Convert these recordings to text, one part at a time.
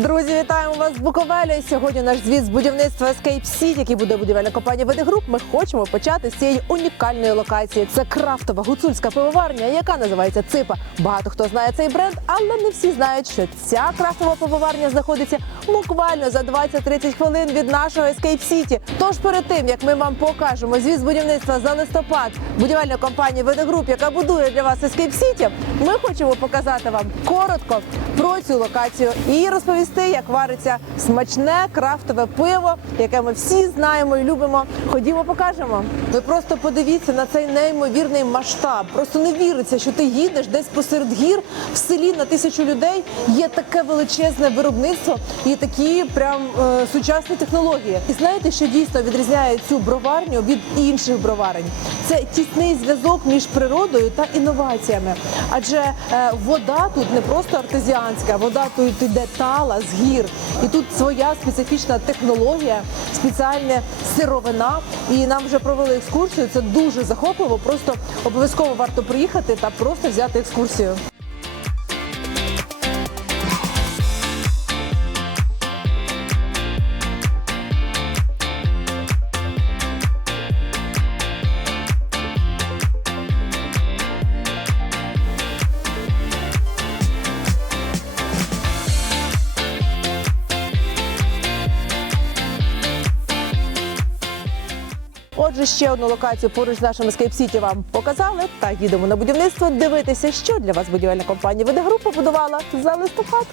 Друзі, вітаємо вас з Буковеля. Сьогодні наш звіт з будівництва Escape City, який буде будівельна компанія «Веде Груп. Ми хочемо почати з цієї унікальної локації. Це крафтова гуцульська пивоварня, яка називається Ципа. Багато хто знає цей бренд, але не всі знають, що ця крафтова пивоварня знаходиться буквально за 20-30 хвилин від нашого Escape City. Тож перед тим як ми вам покажемо звіт з будівництва за листопад будівельної компанії «Веде Груп, яка будує для вас Escape City, ми хочемо показати вам коротко про цю локацію і розповісти, як вариться смачне крафтове пиво, яке ми всі знаємо і любимо. Ходімо, покажемо. Ви просто подивіться на цей неймовірний масштаб. Просто не віриться, що ти їдеш десь посеред гір в селі на тисячу людей. Є таке величезне виробництво і такі прям е, сучасні технології. І знаєте, що дійсно відрізняє цю броварню від інших броварень? Це тісний зв'язок між природою та інноваціями. Адже е, вода тут не просто артезіанська, вода тут йде тала з гір. І тут своя специфічна технологія, спеціальна сировина. І нам вже провели екскурсію. Це дуже захопливо. Просто обов'язково варто приїхати та просто взяти екскурсію. Ще одну локацію поруч з нашим Escape City вам показали. Та їдемо на будівництво дивитися, що для вас будівельна компанія «Ведегруп» побудувала за листопад.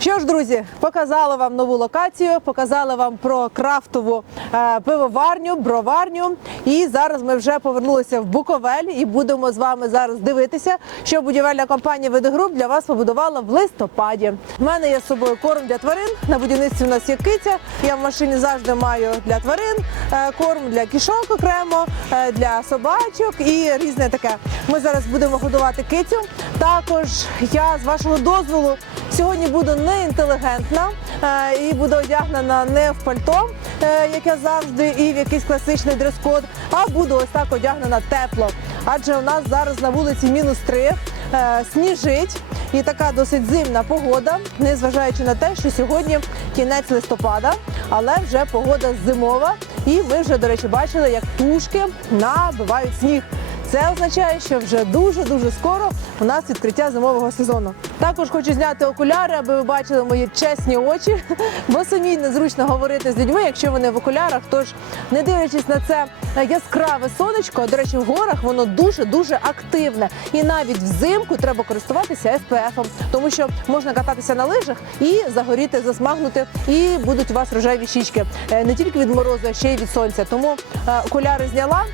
Що ж, друзі, показала вам нову локацію, показали вам про крафтову е, пивоварню, броварню. І зараз ми вже повернулися в Буковель і будемо з вами зараз дивитися, що будівельна компанія «Ведегруп» для вас побудувала в листопаді. У мене є з собою корм для тварин. На будівництві у нас є киця. Я в машині завжди маю для тварин е, корм для кішок окремо, е, для собачок і різне таке. Ми зараз будемо годувати кицю. Також я з вашого дозволу сьогодні буду не інтелігентна е, і буду одягнена не в пальто, е, як я завжди, і в якийсь класичний дрес-код, а буду ось так одягнена тепло. Адже у нас зараз на вулиці мінус три, е, сніжить. І така досить зимна погода, незважаючи на те, що сьогодні кінець листопада, але вже погода зимова. І ми вже, до речі, бачили, як тушки набивають сніг. Це означає, що вже дуже дуже скоро у нас відкриття зимового сезону. Також хочу зняти окуляри, аби ви бачили мої чесні очі, бо самій незручно говорити з людьми, якщо вони в окулярах. Тож, не дивлячись на це яскраве сонечко, до речі, в горах воно дуже дуже активне. І навіть взимку треба користуватися SPF, тому що можна кататися на лижах і загоріти, засмагнути, і будуть у вас рожеві щічки Е, не тільки від морозу, а ще й від сонця. Тому е, окуляри зняла.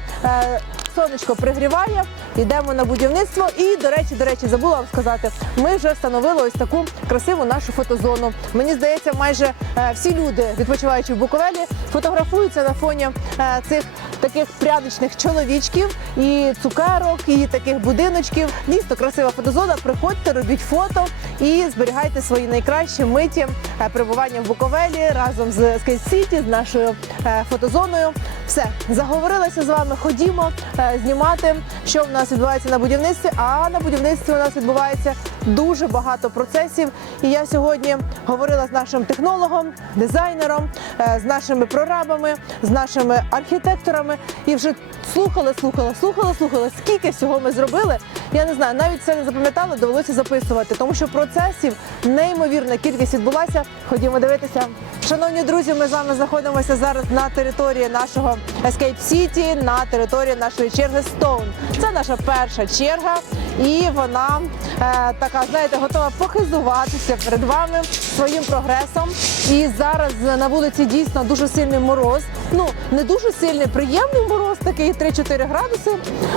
Сонечко пригріває, йдемо на будівництво. І, до речі, до речі, забула вам сказати, ми вже встановили ось таку красиву нашу фотозону. Мені здається, майже е, всі люди, відпочиваючи в Буковелі, фотографуються на фоні е, цих таких прядочних чоловічків і цукерок, і таких будиночків. Дійсно красива фотозона. Приходьте, робіть фото і зберігайте свої найкращі миті е, перебування в Буковелі разом з Skate City, з нашою фотозоною. Все, заговорилася з вами. Ходімо знімати, що в нас відбувається на будівництві. А на будівництві у нас відбувається дуже багато процесів. І я сьогодні говорила з нашим технологом, дизайнером, е, з нашими прорабами, з нашими архітекторами і вже слухала, слухала, слухала, слухала. Скільки всього ми зробили. Я не знаю, навіть це не запам'ятала, довелося записувати, тому що процесів неймовірна кількість відбулася. Ходімо дивитися. Шановні друзі, ми з вами знаходимося зараз на території нашого Escape City, на території нашої черги Stone. Це наша перша черга, і вона е, така, знаєте, готова похизуватися перед вами своїм прогресом. І зараз на вулиці дійсно дуже сильний мороз. Ну не дуже сильний, приємний мороз, такий 3-4 градуси.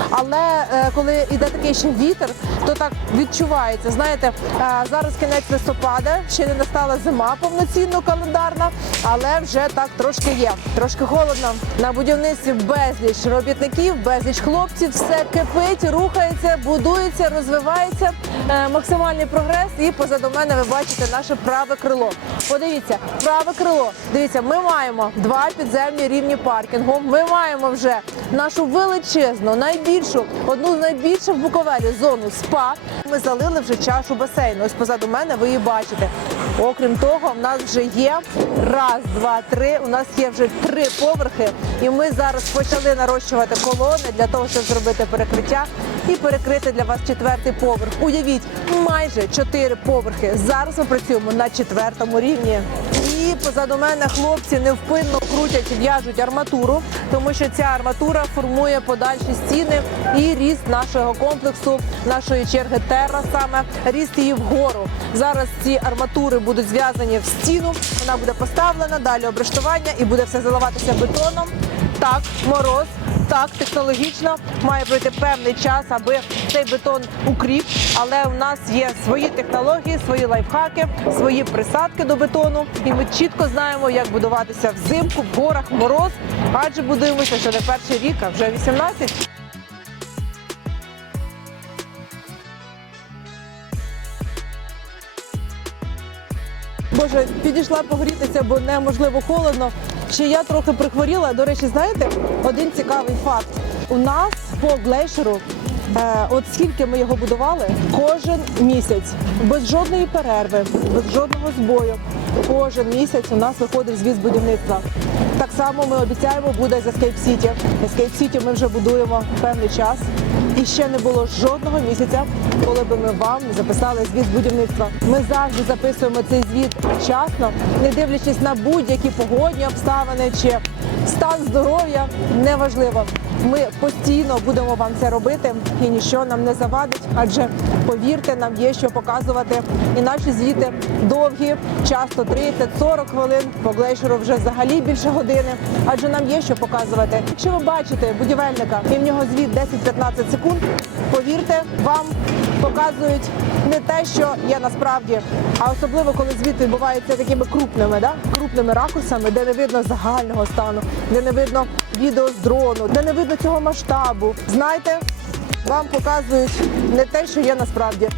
Але е, коли йде такий ще вітер, то так відчувається. Знаєте, е, зараз кінець листопада, ще не настала зима повноцінно календарна, але вже так трошки є. Трошки холодно. На будівництві безліч робітників, безліч хлопців, все кипить, рухається, будується, розвивається. Е, максимальний прогрес. І позаду мене ви бачите наше праве крило. Подивіться, праве крило. Дивіться, ми маємо два підземні рівні паркінгу. Ми маємо вже нашу величезну, найбільшу, одну з найбільших Буковелі зону спа. Ми залили вже чашу басейну. Ось позаду мене ви її бачите. Окрім того, в нас вже є раз, два, три. У нас є вже три поверхи, і ми зараз почали нарощувати колони для того, щоб зробити перекриття і перекрити для вас четвертий поверх. Уявіть, майже чотири поверхи. Зараз ми працюємо на четвертому рівні. Позаду мене хлопці невпинно крутять в'яжуть арматуру, тому що ця арматура формує подальші стіни і ріст нашого комплексу, нашої черги терра саме ріст її вгору. Зараз ці арматури будуть зв'язані в стіну. Вона буде поставлена, далі обрештування і буде все заливатися бетоном. Так, мороз. Так, технологічно має пройти певний час, аби цей бетон укріп. Але у нас є свої технології, свої лайфхаки, свої присадки до бетону. І ми чітко знаємо, як будуватися взимку, в горах, мороз. Адже будуємося, що не перший рік, а вже 18. Боже, підійшла погрітися, бо неможливо холодно. Ще я трохи прихворіла. До речі, знаєте, один цікавий факт. У нас по глейшеру, е, от скільки ми його будували, кожен місяць, без жодної перерви, без жодного збою. Кожен місяць у нас виходить звіз будівництва. Так само ми обіцяємо буде з Escape City. Escape City ми вже будуємо певний час. І ще не було жодного місяця, коли би ми вам не записали звіт з будівництва. Ми завжди записуємо цей звіт вчасно, не дивлячись на будь-які погодні обставини чи стан здоров'я, неважливо. Ми постійно будемо вам це робити і нічого нам не завадить, адже повірте, нам є що показувати. І наші звіти довгі, часто 30-40 хвилин, по глейшеру вже взагалі більше години, адже нам є що показувати. Якщо ви бачите будівельника і в нього звіт 10-15 секунд, повірте, вам показують не те, що є насправді, а особливо коли звіт відбувається такими крупними, да? крупними ракурсами, де не видно загального стану, де не видно відео з дрону, де не видно цього масштабу. Знаєте, вам показують не те, що є насправді.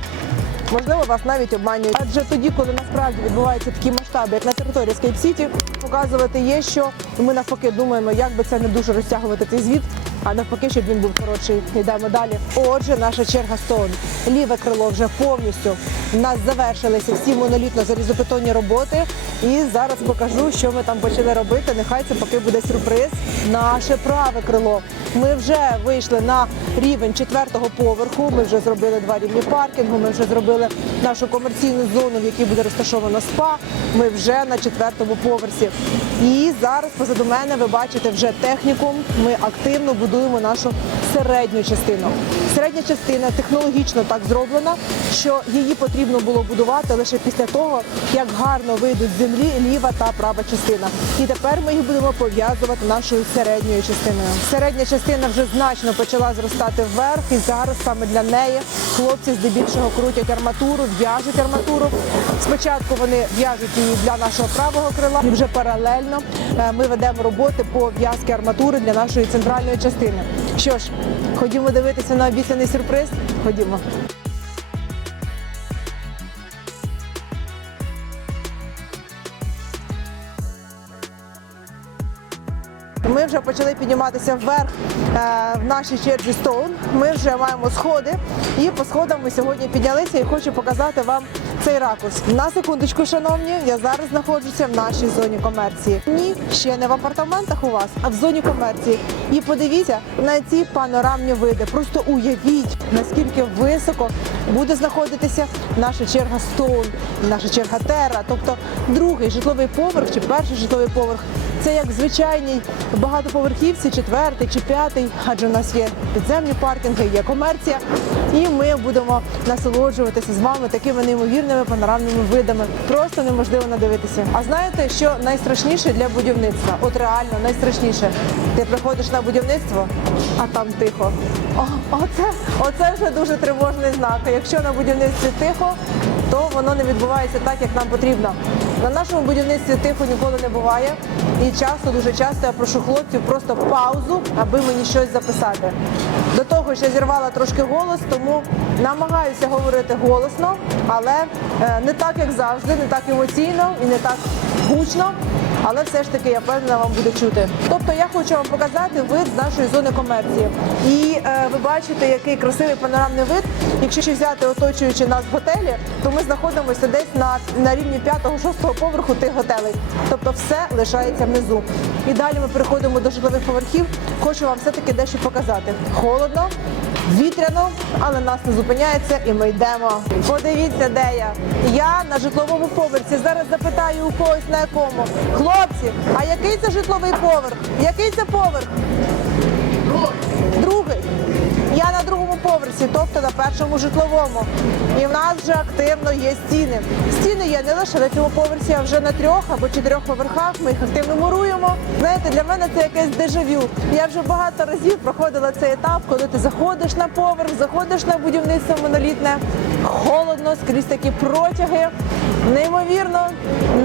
Можливо, вас навіть обманюють. Адже тоді, коли насправді відбуваються такі масштаби, як на території Скейп Сіті, показувати є, що ми навпаки думаємо, як би це не дуже розтягувати цей звіт, а навпаки, щоб він був коротший. Йдемо далі. Отже, наша черга Стоун. Ліве крило вже повністю. У нас завершилися всі монолітно залізобетонні роботи. І зараз покажу, що ми там почали робити. Нехай це поки буде сюрприз. Наше праве крило. Ми вже вийшли на рівень четвертого поверху. Ми вже зробили два рівні паркінгу. Ми вже зробили нашу комерційну зону, в якій буде розташовано спа. Ми вже на четвертому поверсі. І зараз позаду мене ви бачите вже технікум. Ми активно будуємо нашу середню частину. Середня частина технологічно так зроблена, що її потрібно було будувати лише після того, як гарно вийдуть з землі ліва та права частина. І тепер ми їх будемо пов'язувати нашою середньою частиною. Середня частина вже значно почала зростати вверх, і зараз саме для неї хлопці здебільшого крутять арматуру, в'яжуть арматуру. Спочатку вони в'яжуть її для нашого правого крила, і вже паралельно е, ми ведемо роботи по в'язці арматури для нашої центральної частини. Що ж, ходімо дивитися на обіцяний сюрприз. Ходімо. Ми вже почали підніматися вверх е, в нашій черзі Стоун. Ми вже маємо сходи, і по сходам ми сьогодні піднялися і хочу показати вам цей ракурс. На секундочку, шановні, я зараз знаходжуся в нашій зоні комерції. Ні, ще не в апартаментах у вас, а в зоні комерції. І подивіться на ці панорамні види. Просто уявіть, наскільки високо буде знаходитися наша черга Стоун, наша черга Терра, тобто другий житловий поверх чи перший житловий поверх. Це як звичайній багатоповерхівці, четвертий чи п'ятий, адже у нас є підземні паркінги, є комерція, і ми будемо насолоджуватися з вами такими неймовірними панорамними видами. Просто неможливо надивитися. А знаєте, що найстрашніше для будівництва? От реально найстрашніше. Ти приходиш на будівництво, а там тихо. О, оце, оце вже дуже тривожний знак. Якщо на будівництві тихо, то воно не відбувається так, як нам потрібно. На нашому будівництві тихо ніколи не буває. І часто, дуже часто я прошу хлопців просто паузу, аби мені щось записати. До того я зірвала трошки голос, тому намагаюся говорити голосно, але е, не так, як завжди, не так емоційно і не так гучно, але все ж таки я впевнена, вам буде чути. Тобто я хочу вам показати вид з нашої зони комерції. І е, ви бачите, який красивий панорамний вид. Якщо ще взяти оточуючи нас готелі, то ми знаходимося десь на, на рівні 5-6 поверху тих готелей. Тобто все лишається внизу. І далі ми переходимо до житлових поверхів. Хочу вам все-таки дещо показати. Холодно, вітряно, але нас не зупиняється і ми йдемо. Подивіться, де я. Я на житловому поверсі. Зараз запитаю у когось на якому. Хлопці, а який це житловий поверх? Який це поверх? Другий. Я на другому поверсі, тобто на першому житловому. І в нас вже активно є стіни. Стіни є не лише на цьому поверсі, а вже на трьох або чотирьох поверхах. Ми їх активно муруємо. Знаєте, для мене це якесь дежавю. Я вже багато разів проходила цей етап, коли ти заходиш на поверх, заходиш на будівництво монолітне, холодно, скрізь такі протяги. Неймовірно,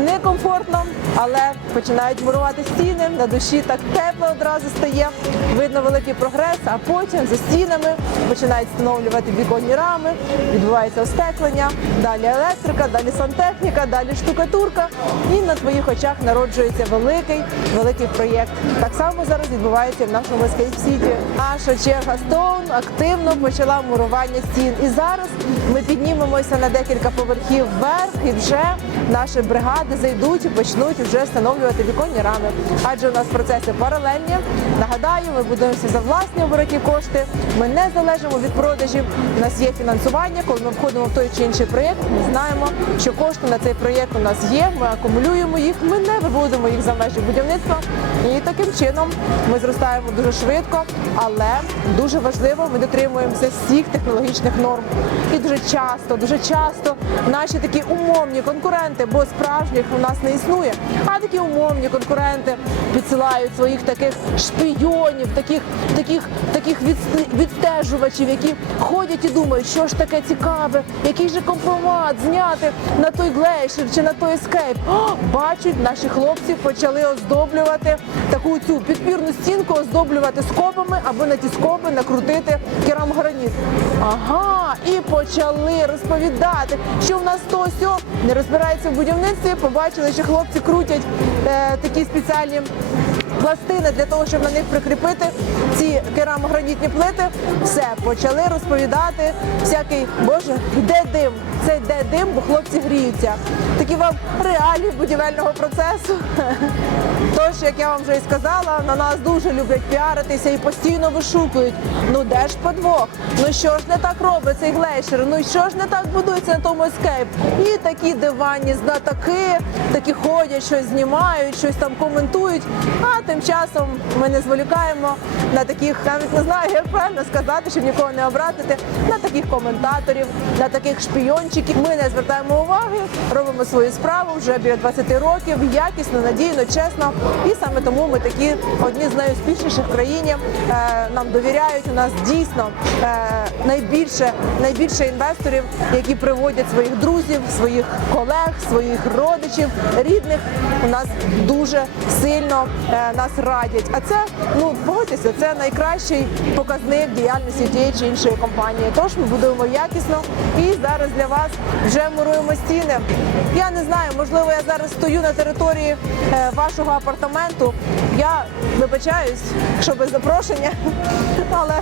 некомфортно, але починають мурувати стіни. На душі так тепло одразу стає. Видно великий прогрес, а потім за стінами починають встановлювати віконні рами, відбувається остеклення, далі електрика, далі сантехніка, далі штукатурка. І на твоїх очах народжується великий великий проєкт. Так само зараз відбувається в нашому City. Наша черга Stone активно почала мурування стін. І зараз ми піднімемося на декілька поверхів вверх, і вже наші бригади зайдуть і почнуть вже встановлювати віконні рами. Адже у нас процеси паралельні. Нагадаю, ми будуємося за власні обороті кошти. Ми не залежимо від продажів. У нас є фінансування. Коли ми входимо в той чи інший проєкт, ми знаємо, що кошти на цей проєкт у нас є. Ми акумулюємо їх. Ми не виводимо їх за межі будівництва. І таким чином ми зростаємо дуже швидко, але дуже важливо, ми дотримуємося всіх технологічних норм. І дуже часто, дуже часто наші такі умовні конкуренти, бо справжніх у нас не існує, а такі умовні конкуренти підсилають своїх таких шпійонів, таких, таких, таких відс- відстежувачів, які ходять і думають, що ж таке цікаве, який же компромат зняти на той глейшер чи на той ескейп. Бачать, наші хлопці почали оздоблювати таку цю підпірну стінку, оздоблювати скобами, аби на ті скоби накрутити керамограніт. Ага, і почали розповідати, що в нас то сьо не розбирається в будівництві. Побачили, що хлопці крутять е, такі спеціальні пластини для того, щоб на них прикріпити ці керамогранітні плити. Все, почали розповідати всякий, боже, де дим? Це йде дим, бо хлопці гріються. Такі вам реалії будівельного процесу. Тож, як я вам вже і сказала, на нас дуже люблять піаритися і постійно вишукують. Ну де ж подвох? Ну що ж не так робить цей глейшер? Ну що ж не так будується на тому ескейп? І такі диванні знатоки, такі ходять, щось знімають, щось там коментують. А тим часом ми не зволікаємо на таких, навіть не знаю, як правильно сказати, щоб нікого не обратити, на таких коментаторів, на таких шпійончиків. Ми не звертаємо уваги, робимо свою справу вже біля 20 років, якісно, надійно, чесно. І саме тому ми такі одні з найуспішніших в країні. Е, Нам довіряють. У нас дійсно е, найбільше, найбільше інвесторів, які приводять своїх друзів, своїх колег, своїх родичів, рідних. У нас дуже сильно е, нас радять. А це ну погодьтеся, це найкращий показник діяльності тієї чи іншої компанії. Тож ми будуємо якісно і зараз для вас вже муруємо стіни. Я не знаю, можливо, я зараз стою на території е, вашого апартаменту. Я вибачаюсь, що без запрошення, але,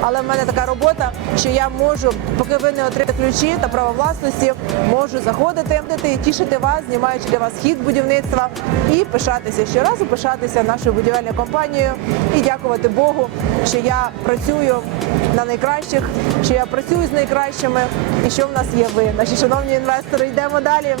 але в мене така робота, що я можу, поки ви не отримаєте ключі та право власності, можу заходити і тішити вас, знімаючи для вас хід будівництва і пишатися щоразу, пишатися нашою будівельною компанією і дякувати Богу, що я працюю на найкращих, що я працюю з найкращими і що в нас є ви, наші шановні інвестори. Йдемо далі.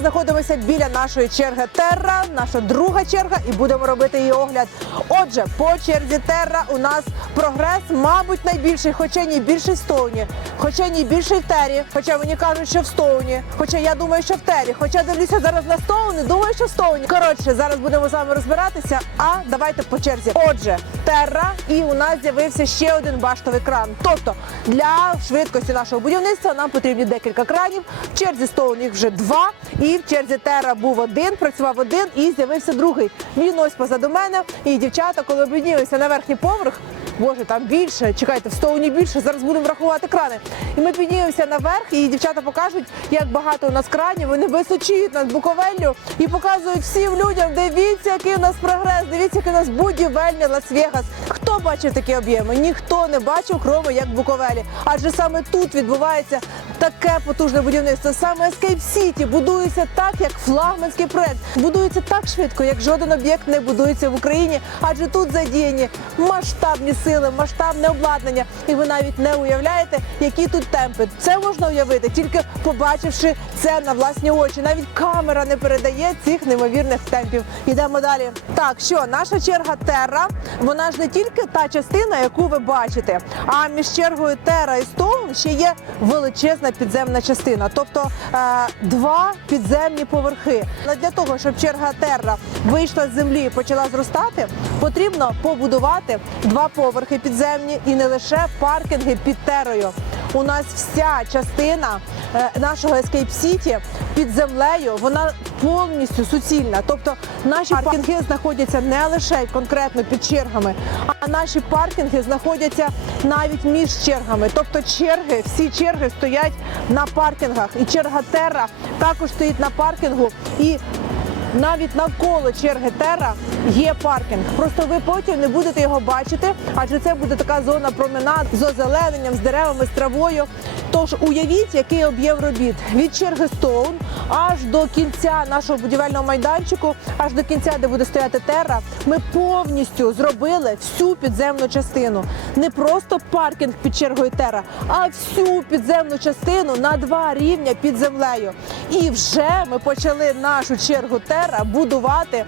Знаходимося біля нашої черги Терра, наша друга черга, і будемо робити її огляд. Отже, по черзі Терра у нас прогрес, мабуть, найбільший, хоча ні більший в Стоуні, хоча ні більший в Тері, хоча мені кажуть, що в Стоуні, хоча я думаю, що в Тері, хоча дивлюся зараз на Стоуни, думаю, що в Стоуні. Коротше, зараз будемо з вами розбиратися. А давайте по черзі. Отже, Терра, і у нас з'явився ще один баштовий кран. Тобто для швидкості нашого будівництва нам потрібні декілька кранів. В черзі Стоун їх вже два, і в черзі тера був один, працював один, і з'явився другий. Він ось позаду мене. І дівчата, коли обіднілися на верхній поверх. Боже, там більше. Чекайте, в стоуні більше. Зараз будемо рахувати крани. І ми піднімемося наверх, і дівчата покажуть, як багато у нас кранів. Вони височіють над Буковеллю і показують всім людям. Дивіться, який у нас прогрес, дивіться, який у нас будівельний Лас-Вегас. Хто бачив такі об'єми? Ніхто не бачив, кроме як Буковелі. Адже саме тут відбувається таке потужне будівництво. Саме Escape City будується так, як флагманський проект. Будується так швидко, як жоден об'єкт не будується в Україні. Адже тут задіяні масштабні сили, масштабне обладнання. І ви навіть не уявляєте, які тут темпи. Це можна уявити, тільки побачивши це на власні очі. Навіть камера не передає цих неймовірних темпів. Йдемо далі. Так, що наша черга Терра, вона ж не тільки та частина, яку ви бачите, а між чергою Терра і Стоун ще є величезна підземна частина, тобто е, два підземні поверхи. Але для того, щоб черга Терра вийшла з землі і почала зростати, потрібно побудувати два поверхи підземні і не лише паркінги під терою. У нас вся частина е, нашого Escape City під землею, вона повністю суцільна. Тобто наші паркінги знаходяться не лише конкретно під чергами, а наші паркінги знаходяться навіть між чергами. Тобто черги, всі черги стоять на паркінгах. І черга Терра також стоїть на паркінгу. І навіть навколо черги Терра є паркінг. Просто ви потім не будете його бачити, адже це буде така зона променад з озелененням, з деревами, з травою. Тож уявіть, який об'єм робіт від черги Стоун аж до кінця нашого будівельного майданчику, аж до кінця, де буде стояти терра. Ми повністю зробили всю підземну частину. Не просто паркінг під чергою терра, а всю підземну частину на два рівня під землею. І вже ми почали нашу чергу терра будувати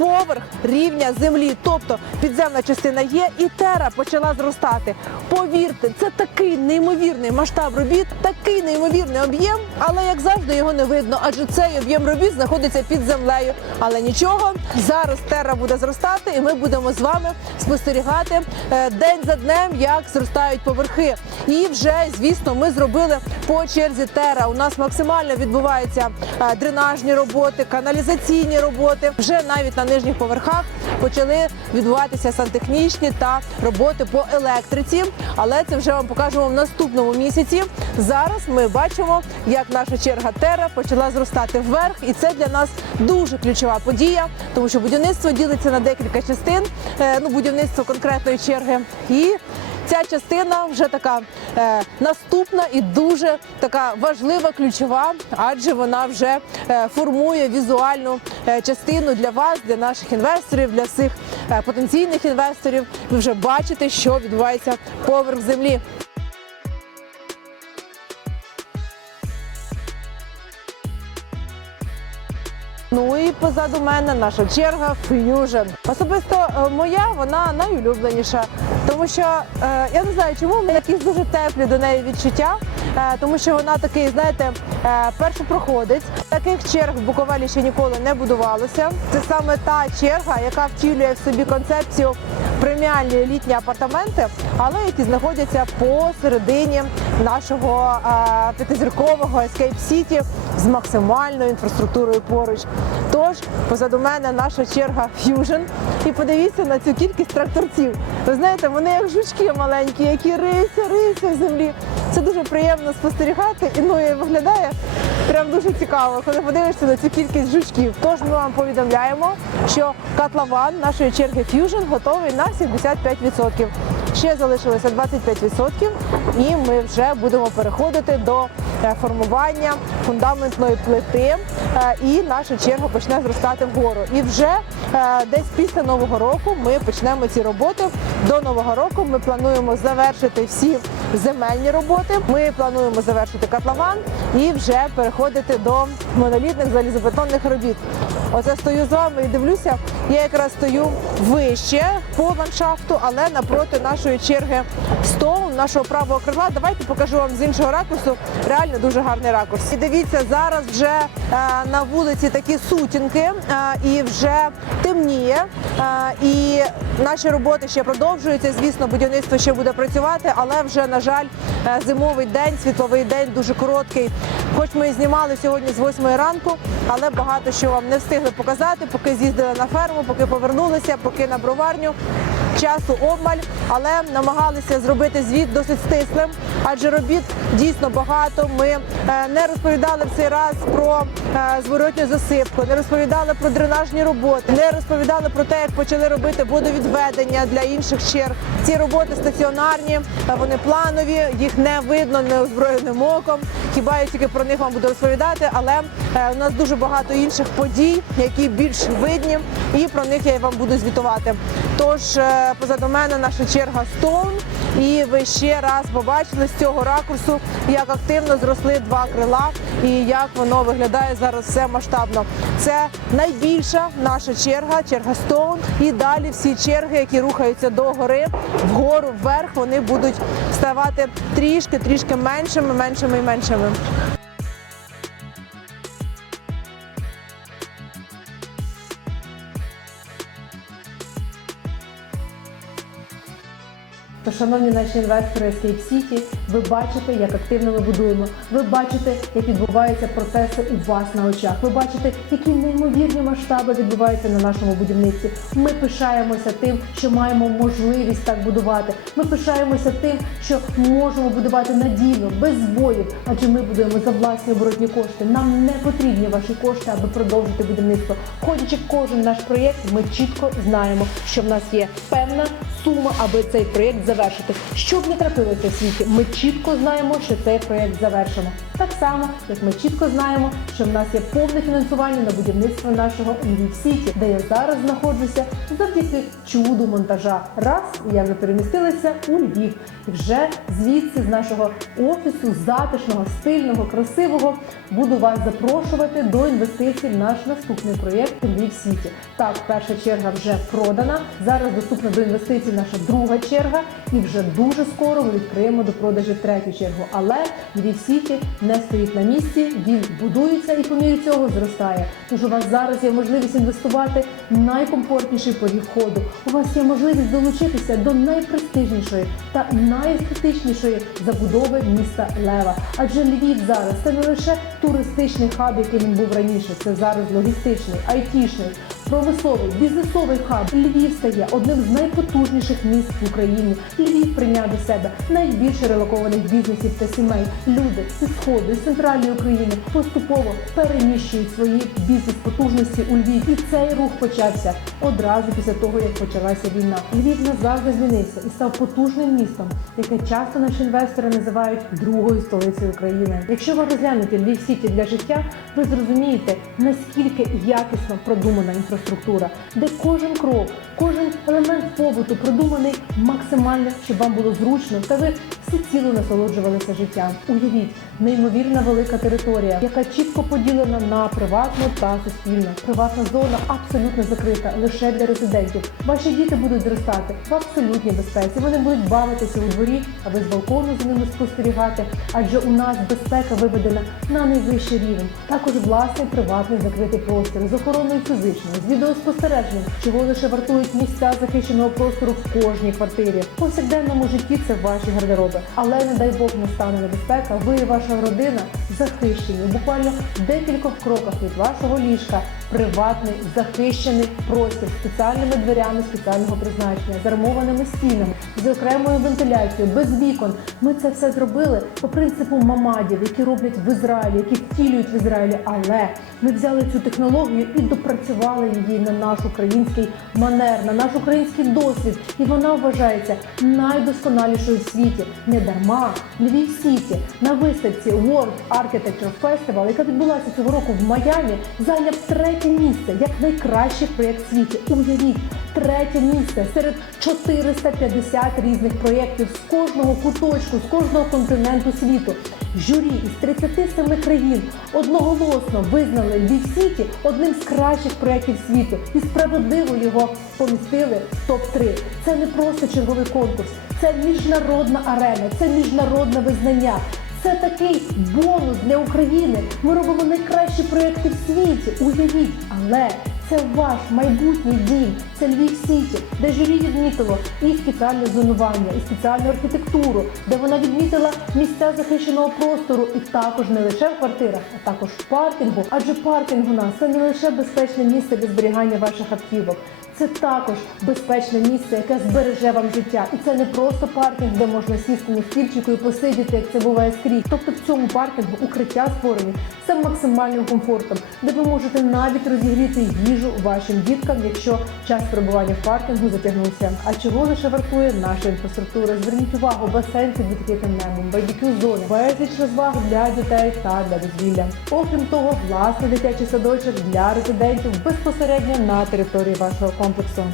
поверх рівня землі. Тобто підземна частина є, і тера почала зростати. Повірте, це такий неймовірний масштаб робіт, такий неймовірний об'єм, але як завжди його не видно, адже цей об'єм робіт знаходиться під землею. Але нічого, зараз тера буде зростати, і ми будемо з вами спостерігати е, день за днем, як зростають поверхи. І вже, звісно, ми зробили по черзі тера. У нас максимально відбуваються е, дренажні роботи, каналізаційні роботи. Вже навіть на нижніх поверхах почали відбуватися сантехнічні та роботи по електриці. Але це вже вам покажемо в наступному місяці. Зараз ми бачимо, як наша черга Тера почала зростати вверх, і це для нас дуже ключова подія, тому що будівництво ділиться на декілька частин. е, Ну, будівництво конкретної черги і. Ця частина вже така е, наступна і дуже така важлива, ключова, адже вона вже е, формує візуальну е, частину для вас, для наших інвесторів, для всіх е, потенційних інвесторів. Ви вже бачите, що відбувається поверх землі. Ну і позаду мене наша черга Fusion. Особисто е, моя вона найулюбленіша, тому що е, я не знаю, чому в мене якісь дуже теплі до неї відчуття, е, тому що вона такий, знаєте, е, першопроходець. Таких черг в Буковелі ще ніколи не будувалося. Це саме та черга, яка втілює в собі концепцію преміальні елітні апартаменти, але які знаходяться посередині нашого е, п'ятизіркового Escape City з максимальною інфраструктурою поруч. Тож позаду мене наша черга Fusion. І подивіться на цю кількість тракторців. Ви знаєте, вони як жучки маленькі, які риються, риються в землі. Це дуже приємно спостерігати і ну і виглядає прям дуже цікаво, коли подивишся на цю кількість жучків. Тож ми вам повідомляємо, що котлован нашої черги Fusion готовий на 75%. Ще залишилося 25% і ми вже будемо переходити до е, формування фундаментної плити, е, і наша черга почне зростати вгору. І вже е, десь після нового року ми почнемо ці роботи. До нового року ми плануємо завершити всі земельні роботи. Ми плануємо завершити котлован і вже переходити до монолітних залізобетонних робіт. Оце стою з вами і дивлюся. Я якраз стою вище по ландшафту, але напроти нашої черги стол, нашого правого крила. Давайте покажу вам з іншого ракурсу. Реально дуже гарний ракурс. І дивіться, зараз вже е, на вулиці такі сутінки е, і вже темніє. Е, і наші роботи ще продовжуються. Звісно, будівництво ще буде працювати, але вже на жаль, е, зимовий день, світловий день дуже короткий. Хоч ми і знімали сьогодні з 8 ранку, але багато що вам не встигли показати, поки з'їздили на ферму, поки повернулися, поки на броварню. Часу обмаль, але намагалися зробити звіт досить стислим, адже робіт дійсно багато. Ми е, не розповідали в цей раз про е, зворотню засипку, не розповідали про дренажні роботи, не розповідали про те, як почали робити водовідведення для інших черг. Ці роботи стаціонарні, е, вони планові, їх не видно неозброєним оком. Хіба я тільки про них вам буду розповідати, але у нас дуже багато інших подій, які більш видні, і про них я вам буду звітувати. Тож позаду мене наша черга Стоун, і ви ще раз побачили з цього ракурсу, як активно зросли два крила і як воно виглядає зараз все масштабно. Це найбільша наша черга, черга Стоун. І далі всі черги, які рухаються до гори, вгору, вверх, вони будуть ставати трішки, трішки меншими, меншими і меншими. Шановні наші інвестори Escape City, ви бачите, як активно ми будуємо. Ви бачите, як відбуваються процеси у вас на очах. Ви бачите, які неймовірні масштаби відбуваються на нашому будівництві. Ми пишаємося тим, що маємо можливість так будувати. Ми пишаємося тим, що можемо будувати надійно, без збоїв, адже ми будуємо за власні оборотні кошти. Нам не потрібні ваші кошти, аби продовжити будівництво. Ходячи кожен наш проєкт, ми чітко знаємо, що в нас є певна сума, аби цей проєкт завершити. Що б не трапилося в світі, ми чітко знаємо, що цей проєкт завершимо. Так само, як ми чітко знаємо, що в нас є повне фінансування на будівництво нашого Львів Сіті, де я зараз знаходжуся завдяки чуду монтажа. Раз я вже перемістилася у Львів, і вже звідси з нашого офісу, затишного, стильного, красивого, буду вас запрошувати до інвестицій в наш наступний проєкт Львів Сіті. Так, перша черга вже продана. Зараз доступна до інвестицій наша друга черга, і вже дуже скоро ми відкриємо до продажу третю чергу. Але Львів Сіті не стоїть на місці, він будується і по мірі цього зростає. Тож у вас зараз є можливість інвестувати в найкомфортніший поріг входу. У вас є можливість долучитися до найпрестижнішої та найестетичнішої забудови міста Лева. Адже Львів зараз це не лише туристичний хаб, яким він був раніше, це зараз логістичний, айтішний, промисловий, бізнесовий хаб. Львів стає одним з найпотужніших міст в Україні. Львів прийняв до себе найбільше релокованих бізнесів та сімей. Люди зі сходу і центральної України поступово переміщують свої бізнес-потужності у Львів. І цей рух почався одразу після того, як почалася війна. Львів назавжди змінився і став потужним містом, яке часто наші інвестори називають другою столицею України. Якщо ви розглянете Львів Сіті для життя, ви зрозумієте, наскільки якісно продумана інфраструктура, де кожен крок, кожен елемент побуту продуманий максимально, щоб вам було зручно, та ви всеціло насолоджувалися життям. Уявіть, неймовірна велика територія, яка чітко поділена на приватну та суспільну. Приватна зона абсолютно закрита лише для резидентів. Ваші діти будуть зростати в абсолютній безпеці. Вони будуть бавитися у дворі, а ви з балкону за ними спостерігати. Адже у нас безпека виведена на найвищий рівень. Також власний приватний закритий простір з охороною фізичною, з відеоспостереженням, чого лише вартують місця захищеного простору в кожній квартирі. В повсякденному житті це ваші гардероби. Але не дай Бог не стане небезпека. Ви і ваша родина захищені буквально в декількох кроках від вашого ліжка. Приватний захищений простір спеціальними дверями спеціального призначення, з армованими стінами, з окремою вентиляцією, без вікон. Ми це все зробили по принципу мамадів, які роблять в Ізраїлі, які втілюють в Ізраїлі. Але Ми взяли цю технологію і допрацювали її на наш український манер, на наш український досвід. І вона вважається найдосконалішою в світі. Не дарма Львів Сіті на виставці World Architecture Festival, яка відбулася цього року в Майамі, зайняв третє місце як найкращий проєкт в світі. Уявіть, третє місце серед 450 різних проєктів з кожного куточку, з кожного континенту світу. Журі із 37 країн одноголосно визнали Львів Сіті одним з кращих проєктів світу і справедливо його помістили в топ 3 Це не просто черговий конкурс, це міжнародна арена, це міжнародне визнання. Це такий бонус для України. Ми робимо найкращі проекти в світі. Уявіть, але це ваш майбутній дім, це Львів Сіті, де журі відмітило і спеціальне зонування, і спеціальну архітектуру, де вона відмітила місця захищеного простору, і також не лише в квартирах, а також в паркінгу. Адже паркінг у нас це не лише безпечне місце для зберігання ваших автівок. Це також безпечне місце, яке збереже вам життя. І це не просто паркінг, де можна сісти на стільчику і посидіти, як це буває скрізь. Тобто в цьому паркінгу укриття створені з максимальним комфортом, де ви можете навіть розігріти їжу вашим діткам, якщо час перебування в паркінгу затягнувся. А чого лише вартує наша інфраструктура? Зверніть увагу, басейн під відкритим небом, барбекю зони, безліч розваг для дітей та для дозвілля. Окрім того, власний дитячий садочок для резидентів безпосередньо на території вашого комплексу.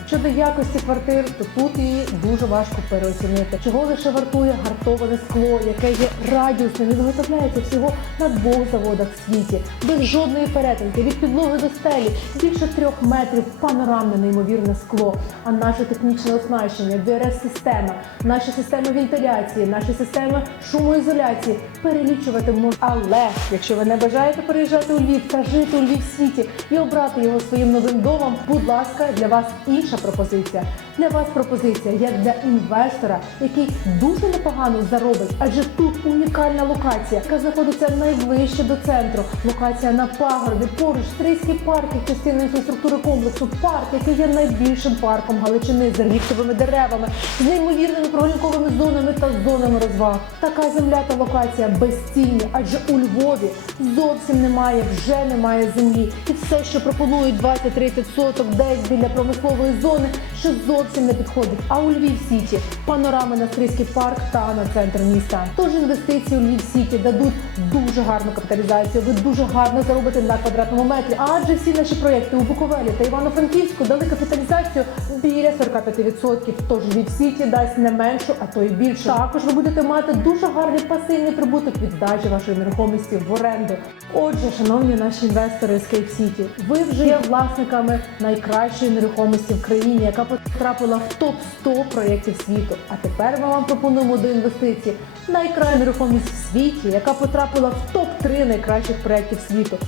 Щодо якості квартир, то тут її дуже важко переоцінити. Чого лише вартує гартоване скло, яке є радіусним і виготовляється всього на двох заводах в світі, без жодної перетинки від підлоги до стелі, більше трьох метрів панорамне неймовірне скло. А наше технічне оснащення, ДРС-система, наші системи вентиляції, наші системи шумоізоляції перелічувати можна. Але якщо ви не бажаєте переїжджати у Львів та жити у Львів світі і обрати його своїм новим домом, будь ласка, для вас інша пропозиція. Для вас пропозиція як для інвестора, який дуже непогано заробить, адже тут унікальна локація, яка знаходиться найближче до центру. Локація на пагорбі, поруч стрийський парк, як частина інфраструктури комплексу. Парк, який є найбільшим парком Галичини з реліктовими деревами, з неймовірними прогулянковими зонами та зонами розваг. Така земля та локація безцінні, адже у Львові зовсім немає, вже немає землі. І все, що пропонують 20-30 соток десь біля промислової зони, що зовсім не підходить. А у Львів Сіті панорами на Стрийський парк та на центр міста. Тож інвестиції у Львів Сіті дадуть дуже гарну капіталізацію. Ви дуже гарно заробите на квадратному метрі. Адже всі наші проекти у Буковелі та Івано-Франківську дали капіталізацію біля 45%. Тож Львів Сіті дасть не меншу, а то й більше. Також ви будете мати дуже гарний пасивний прибуток від здачі вашої нерухомості в оренду. Отже, шановні наші інвестори Escape City, ви вже є власниками найкращої нерухомості в країні, яка потрапила в топ 100 проєктів світу. А тепер ми вам пропонуємо до інвестицій найкращу нерухомість в світі, яка потрапила в топ 3 найкращих проєктів світу.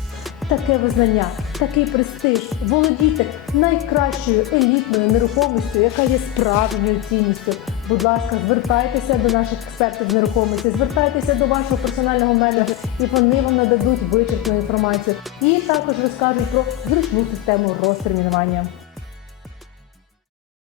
Таке визнання, такий престиж, володіти найкращою елітною нерухомістю, яка є справжньою цінністю. Будь ласка, звертайтеся до наших експертів з нерухомості, звертайтеся до вашого персонального менеджера, і вони вам нададуть вичерпну інформацію. І також розкажуть про зручну систему розтермінування.